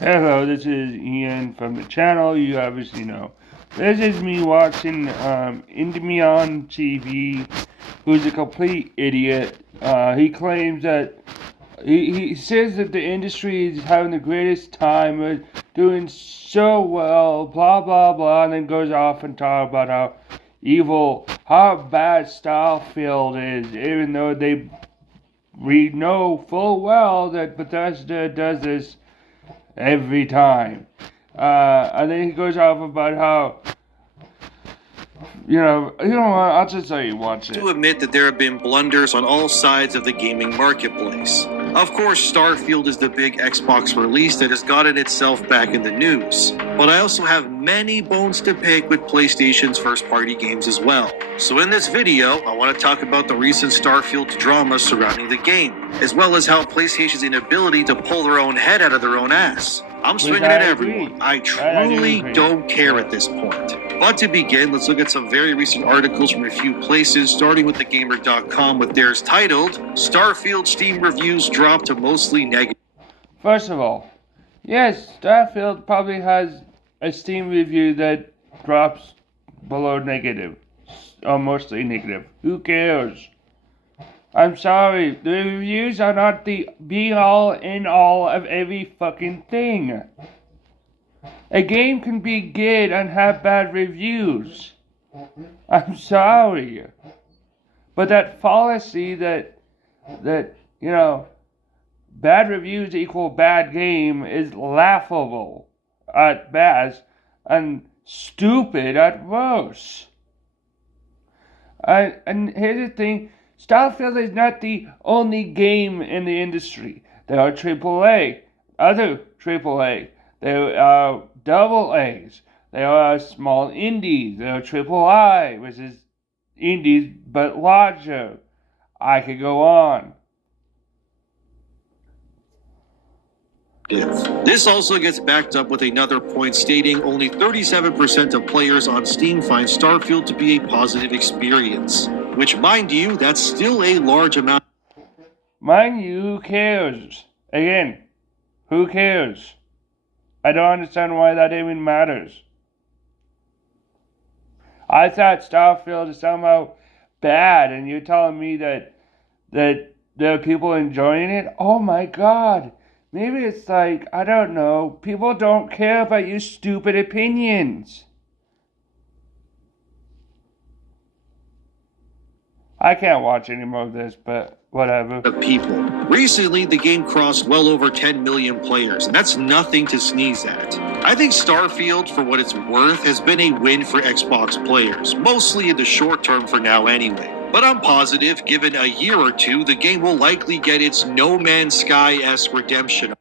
Hello, this is Ian from the channel you obviously know. This is me watching Indimion TV, who's a complete idiot. He claims that he says that the industry is having the greatest time, doing so well, blah blah blah, and then goes off and talks about how bad Starfield is, even though we know full well that Bethesda does this every time. And then he goes off about how, what, I'll just let you watch it. To admit that there have been blunders on all sides of the gaming marketplace. Of course, Starfield is the big Xbox release that has gotten itself back in the news. But I also have many bones to pick with PlayStation's first-party games as well. So in this video, I want to talk about the recent Starfield drama surrounding the game, as well as how PlayStation's inability to pull their own head out of their own ass. I'm swinging at everyone. I truly don't care at this point. But to begin, let's look at some very recent articles from a few places, starting with thegamer.com with theirs titled, Starfield Steam Reviews Drop to Mostly Negative. First of all, yes, Starfield probably has a Steam review that drops below negative, or mostly negative. Who cares? I'm sorry, the reviews are not the be-all, end-all of every fucking thing. A game can be good and have bad reviews. I'm sorry. But that fallacy that bad reviews equal bad game is laughable at best and stupid at worst. And here's the thing, Starfield is not the only game in the industry. There are AAA, other AAA. There are double A's. There are small indies. There are triple I, which is indies but larger. I could go on. This also gets backed up with another point stating only 37% of players on Steam find Starfield to be a positive experience. Which, mind you, that's still a large amount. Mind you, who cares? Again, who cares? I don't understand why that even matters. I thought Starfield is somehow bad, and you're telling me that there are people enjoying it? Oh my god. Maybe it's like, I don't know, people don't care about your stupid opinions. I can't watch any more of this, but whatever. Of people. Recently, the game crossed well over 10 million players, and that's nothing to sneeze at. I think Starfield, for what it's worth, has been a win for Xbox players, mostly in the short term for now anyway. But I'm positive, given a year or two, the game will likely get its No Man's Sky-esque redemption.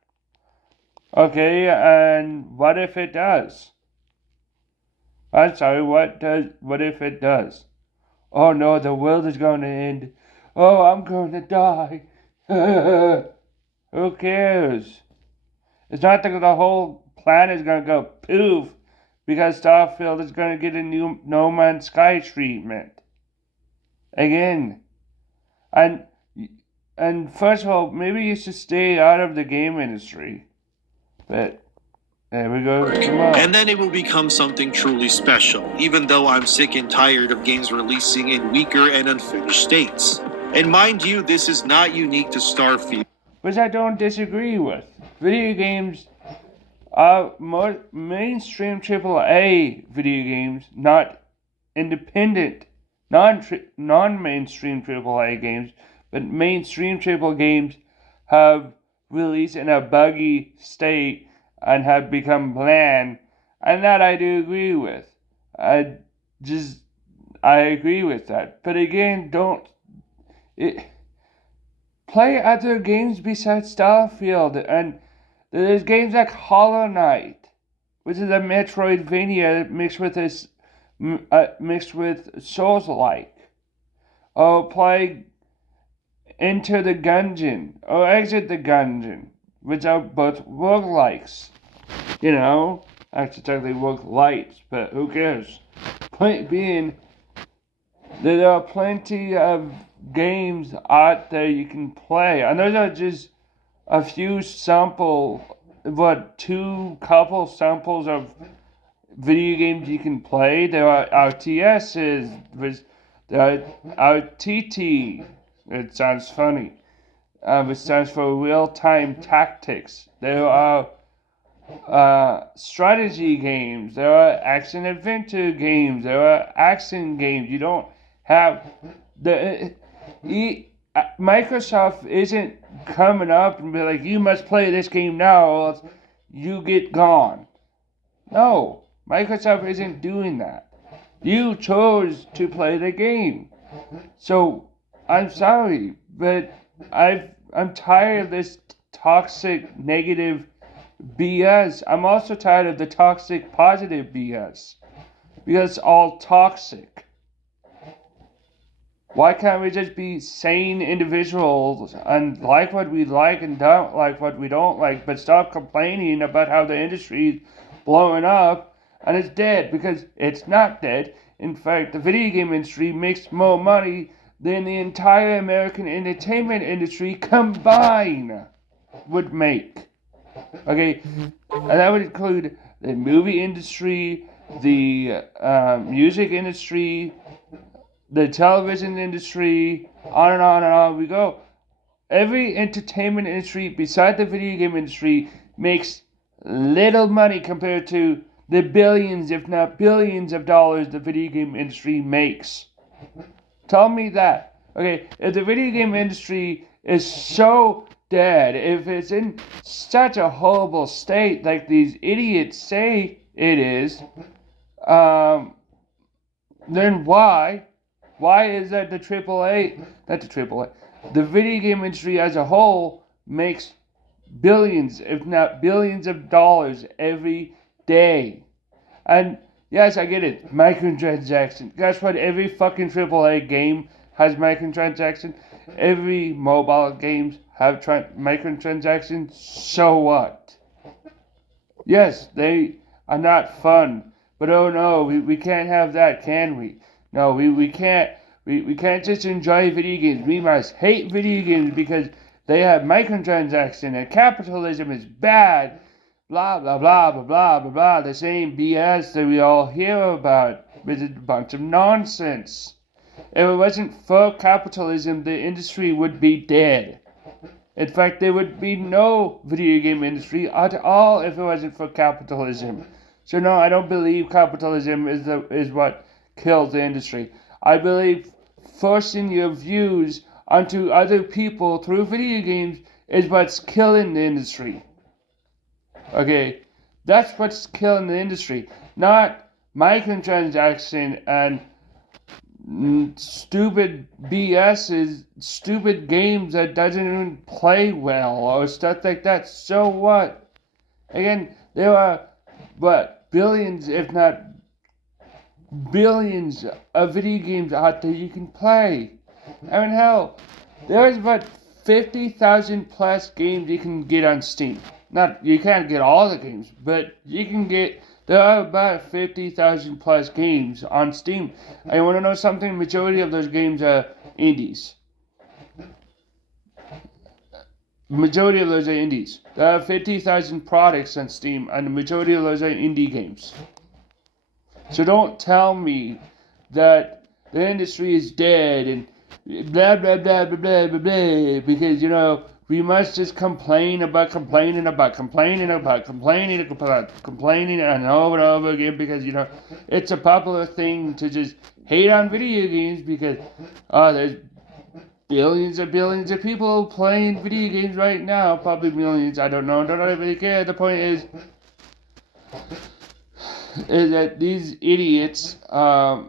Okay, and what if it does? I'm sorry, what if it does? Oh no, the world is going to end. Oh, I'm going to die. Who cares? It's not that the whole planet is going to go poof because Starfield is going to get a new No Man's Sky treatment. Again. And first of all, maybe you should stay out of the game industry. But there we go. Come on. And then it will become something truly special, even though I'm sick and tired of games releasing in weaker and unfinished states. And mind you, this is not unique to Starfield. Which I don't disagree with. Video games are more mainstream AAA video games, not independent, non-mainstream AAA games, but mainstream AAA games have released in a buggy state and have become bland, and that I do agree with. I agree with that. But again, play other games besides Starfield, and there's games like Hollow Knight, which is a Metroidvania mixed with Souls-like. Or play Enter the Gungeon or Exit the Gungeon, which are both roguelikes. Accidentally roguelites, but who cares? Point being, there are plenty of games out there you can play, and those are just a few two couple samples of video games you can play. There are RTSs, there are RTT. It sounds funny. Which stands for real-time tactics. There are strategy games. There are action adventure games. There are action games. You don't have Microsoft isn't coming up and be like, you must play this game now or else you get gone. No, Microsoft isn't doing that. You chose to play the game. So, I'm sorry, but I'm tired of this toxic negative BS. I'm also tired of the toxic positive BS. Because it's all toxic. Why can't we just be sane individuals and like what we like and don't like what we don't like, but stop complaining about how the industry is blowing up and it's dead? Because it's not dead. In fact, the video game industry makes more money than the entire American entertainment industry combined would make. Okay, and that would include the movie industry, the music industry, the television industry, on and on and on we go. Every entertainment industry beside the video game industry makes little money compared to the billions, if not billions of dollars the video game industry makes. Tell me that. Okay, if the video game industry is so dead, if it's in such a horrible state like these idiots say it is, then why is that the video game industry as a whole makes billions, if not billions of dollars every day? And yes, I get it, microtransaction. Guess what? Every fucking AAA game has microtransactions. Every mobile games have microtransactions. So what? Yes, they are not fun. But oh no, we can't have that, can we? No, we can't. We can't just enjoy video games. We must hate video games because they have microtransactions and capitalism is bad. Blah, blah, blah, blah, blah, blah, blah. The same BS that we all hear about. It's a bunch of nonsense. If it wasn't for capitalism, the industry would be dead. In fact, there would be no video game industry at all if it wasn't for capitalism. So no, I don't believe capitalism is what kills the industry. I believe forcing your views onto other people through video games is what's killing the industry. Okay, that's what's killing the industry, not microtransaction and stupid BS's, stupid games that doesn't even play well or stuff like that. So what? Again, there are, billions, if not billions of video games out there you can play. I mean, hell, there's about 50,000 plus games you can get on Steam. You can't get all the games, but you can get, there are about 50,000 plus games on Steam. And you want to know something? Majority of those games are indies. Majority of those are indies. There are 50,000 products on Steam, and the majority of those are indie games. So don't tell me that the industry is dead and blah, blah, blah, blah, blah, blah, blah, because, we must just complaining and over and over again because, it's a popular thing to just hate on video games because, there's billions and billions of people playing video games right now, probably millions, I don't know, don't really care. The point is that these idiots are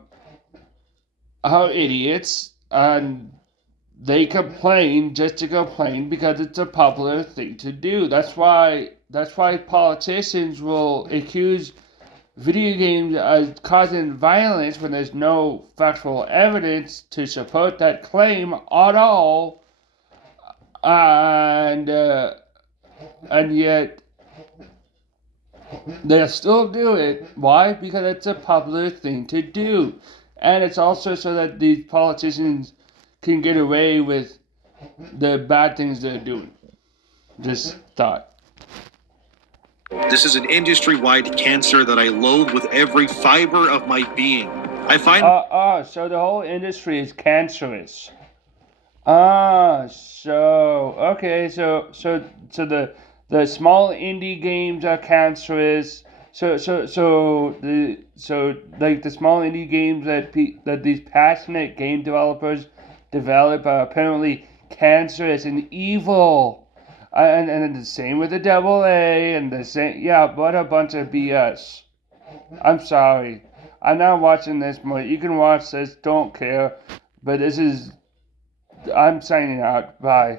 idiots and they complain just to complain because it's a popular thing to do. That's why politicians will accuse video games as causing violence when there's no factual evidence to support that claim at all, and yet they'll still do it. Why? Because it's a popular thing to do, and it's also so that these politicians can get away with the bad things they're doing. Just thought. This is an industry-wide cancer that I loathe with every fiber of my being. I find So the whole industry is cancerous. Okay, so the small indie games are cancerous. So like the small indie games that these passionate game developers develop are apparently cancerous and evil. And the same with the double A and the same, yeah, what a bunch of BS. I'm sorry. I'm not watching this more. You can watch this, don't care. But I'm signing out. Bye.